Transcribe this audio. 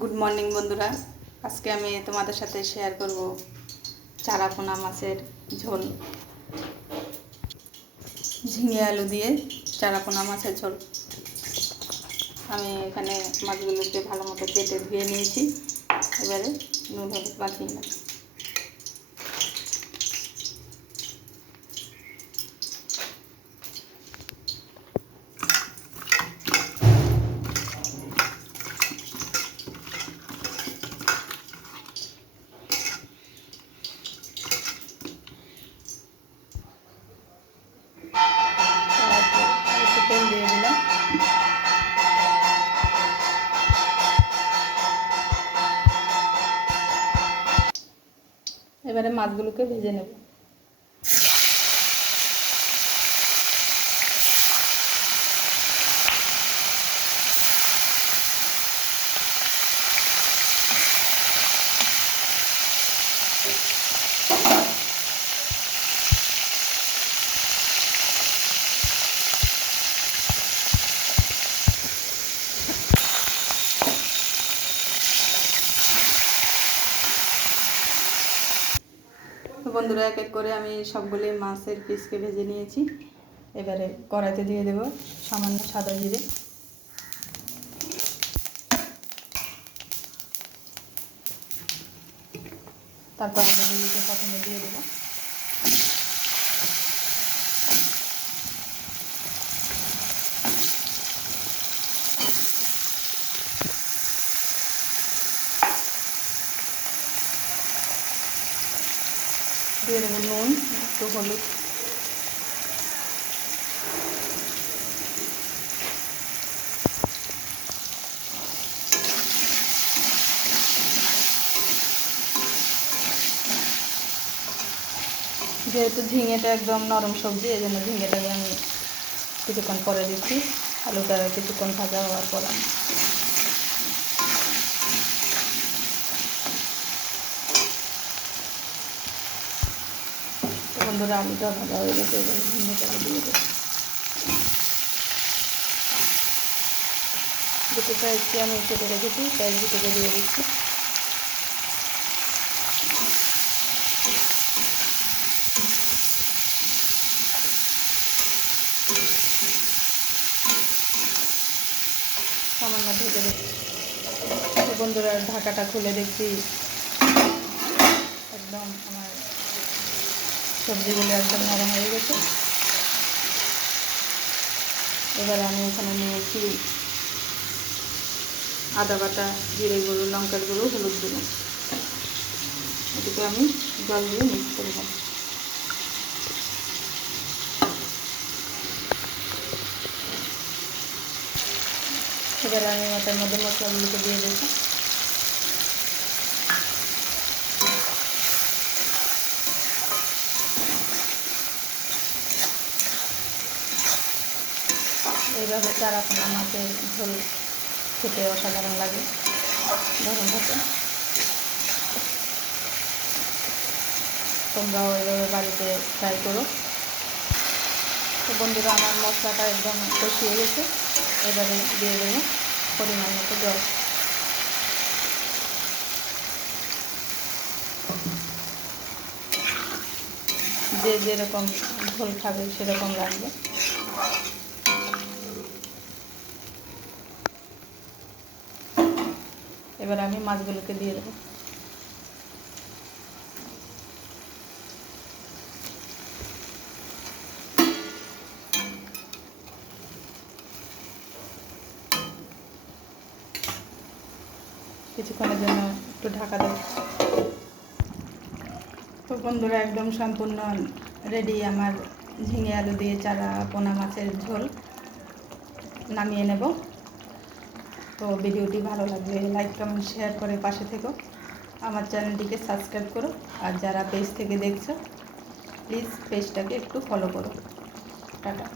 Good morning বন্ধুরা। আজকে আমি তোমাদের সাথে শেয়ার করব চারাপোনা মাছের ঝোল। ঝিঙে আলু দিয়ে চারাপোনা মাছের ঝোল। আমি এখানে মাছগুলোকে ভালো মতো কেটে ধুয়ে নিয়েছি। এবারে নুন, হলুদ মাখিয়ে নেব। এবারে মাছগুলোকে ভেজে নেব। বন্ধুরা, এক এক করে আমি সবগুলি মাছের পিসকে ভেজে নিয়েছি। এবারে কড়াইতে দিয়ে দেব সামান্য সাদা জিরে। তারপর আলুগুলিকে প্রথমে দিয়ে দেবো দিয়ে দেবো নুন একটু হলুদ যেহেতু ঝিঙেটা একদম নরম সবজি এই জন্য ঝিঙেটাকে আমি কিছুক্ষণ পরে দিচ্ছি। আলুটা কিছুক্ষণ ভাজা হওয়ার পর তো বন্ধুরা আলুটা ভাজা হয়ে গেছে, এবার ঝিঙেটাকে দিয়ে দেবো। দুটো পেঁয়াজকে আমি কেটে রেখেছি পেঁয়াজ দুটোকে দিয়ে দিচ্ছি। সামান্য ঢেকে দিচ্ছি তো বন্ধুরা, ঢাকাটা খুলে দেখছি। একদম আমার সবজিগুলো একদম নরম হয়ে গেছে। এবার আমি এখানে নিয়েছি আদা বাটা, জিরে গুঁড়ো, লঙ্কার গুঁড়ো, হলুদ গুঁড়ো। এটিকে আমি জল দিয়ে মিক্স করে নেব। এবার আমি ওটার মধ্যে মশলাগুলোকে দিয়ে দেবো এইভাবে চারাপোনা মাছের ঝোল খেতে অসাধারণ লাগে। গরম ভাতে। তোমরাও এভাবে বাড়িতে ট্রাই করো। তো বন্ধুরা, আমার মশলাটা একদম কষিয়ে গেছে। এবারে দিয়ে দেবো পরিমাণ মতো জল। যে যেরকম ঝোল খাবে সেরকম লাগবে। এবার আমি মাছগুলোকে দিয়ে দেবো। কিছুক্ষণের জন্য একটু ঢাকা দেবো। তো বন্ধুরা, একদম সম্পূর্ণ রেডি আমার ঝিঙে আলু দিয়ে চারা পোনা মাছের ঝোল। নামিয়ে নেব। তো ভিডিওটি ভালো লাগলে লাইক, কমেন্ট, শেয়ার করে পাশে থেকো। আমার চ্যানেলটিকে সাবস্ক্রাইব করো। আর যারা পেজ থেকে দেখছ, প্লিজ পেজটাকে একটু ফলো করো। টাটা।